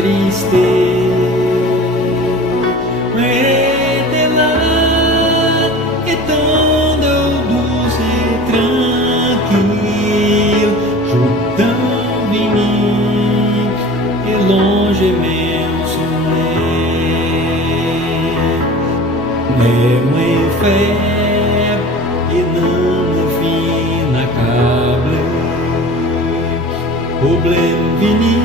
triste, mais de là é tão doce e tranquilo, juntão vini e longe meu sonhei, mesmo em fé e não me fina cable, problem vini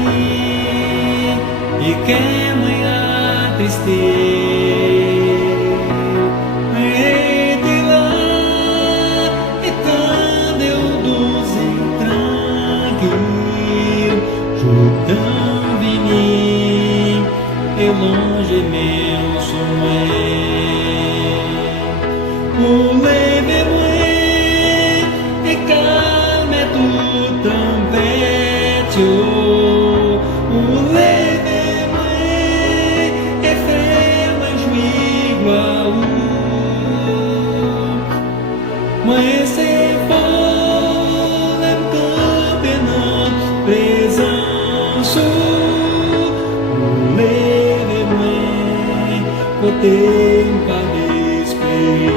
e queima a tristeza, e de lá e quando eu doce e tranquilo, juntão vini e longe meu sonhei, o leve e calme tu também, o leve e fremas igual, mas se for campeão presença, o leve poder para despedir,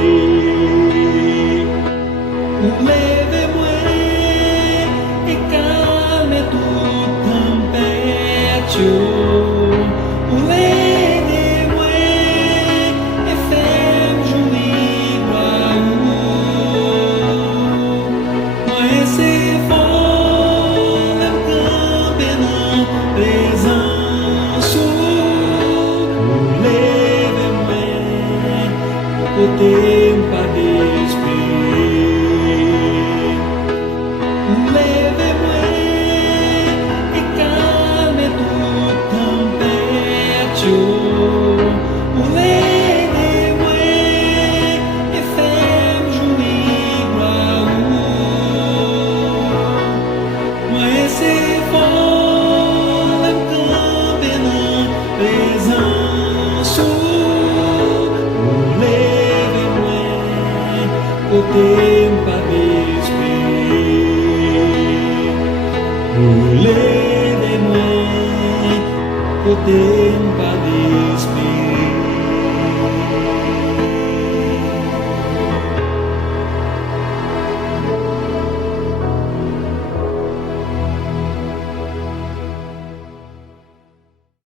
o leve e calme tu também, o leve e fez igual, mas se for campeão presença, o leve o tempo a despedir, o leve e calme tu também, o leve e fez igual, mas se for campeão presença, o tempo a despedir, o leve o tempo a despedir.